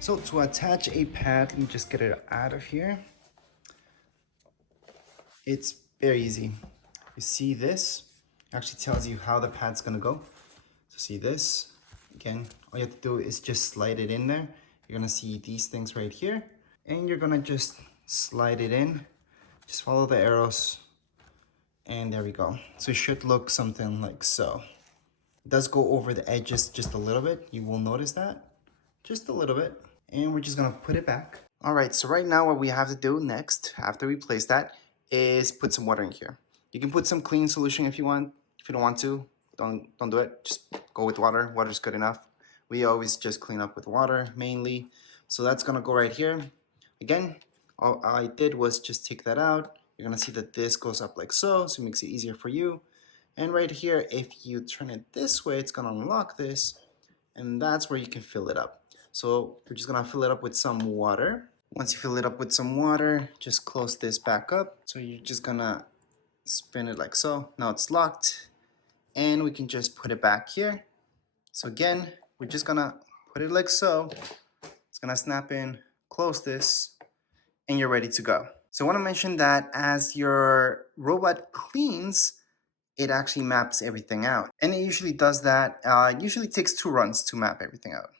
So to attach a pad, let me just get it out of here. It's very easy. You see this? It actually tells you how the pad's gonna go. So see this? Again, all you have to do is just slide it in there. You're gonna see these things right here. And you're gonna just slide it in. Just follow the arrows. And there we go. So it should look something like so. It does go over the edges just a little bit. You will notice that. Just a little bit. And we're just gonna put it back. All right, so right now what we have to do next, after we place that, is put some water in here. You can put some clean solution if you want. If you don't want to, don't do it. Just go with water. Water's good enough. We always just clean up with water mainly. So that's gonna go right here. Again, all I did was just take that out. You're gonna see that this goes up like so it makes it easier for you. And right here, if you turn it this way, it's gonna unlock this, and that's where you can fill it up. So we're just gonna fill it up with some water. Once you fill it up with some water, just close this back up. So you're just gonna spin it like so. Now it's locked, and we can just put it back here. So again, we're just gonna put it like so. It's gonna snap in, close this, and you're ready to go. So I wanna mention that as your robot cleans, it actually maps everything out. And it usually does that, it usually takes 2 runs to map everything out.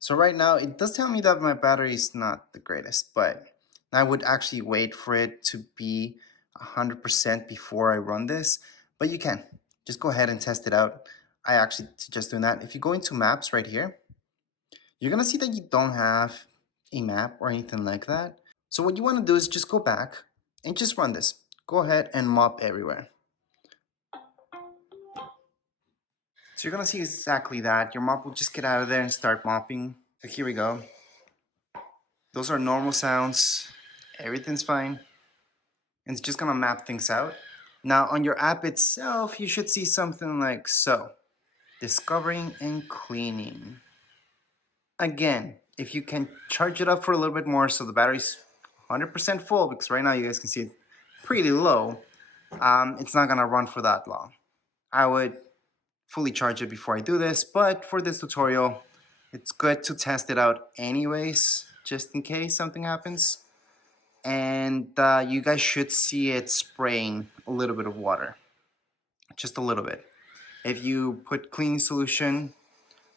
So right now, it does tell me that my battery is not the greatest, but I would actually wait for it to be 100% before I run this. But you can, just go ahead and test it out. I actually suggest doing that. If you go into maps right here, you're gonna see that you don't have a map or anything like that. So what you wanna do is just go back and just run this. Go ahead and mop everywhere. So you're gonna see exactly that. Your mop will just get out of there and start mopping. So here we go. Those are normal sounds. Everything's fine. And it's just gonna map things out. Now on your app itself, you should see something like so. Discovering and cleaning. Again, if you can charge it up for a little bit more so the battery's 100% full, because right now you guys can see it pretty low, it's not gonna run for that long. I would fully charge it before I do this, but for this tutorial, it's good to test it out anyways, just in case something happens. And you guys should see it spraying a little bit of water, just a little bit. If you put cleaning solution,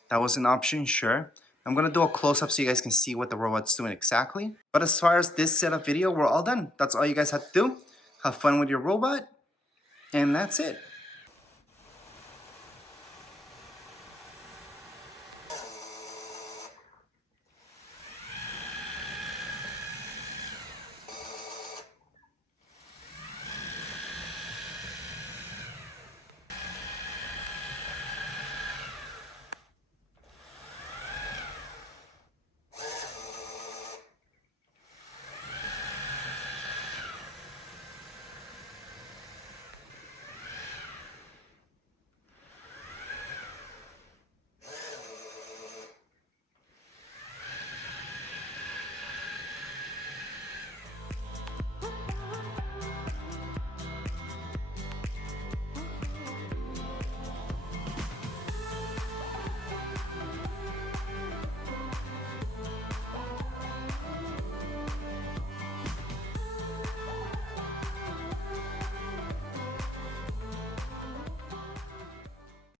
that was an option, sure. I'm gonna do a close-up so you guys can see what the robot's doing exactly. But as far as this setup video, we're all done. That's all you guys have to do. Have fun with your robot, and that's it.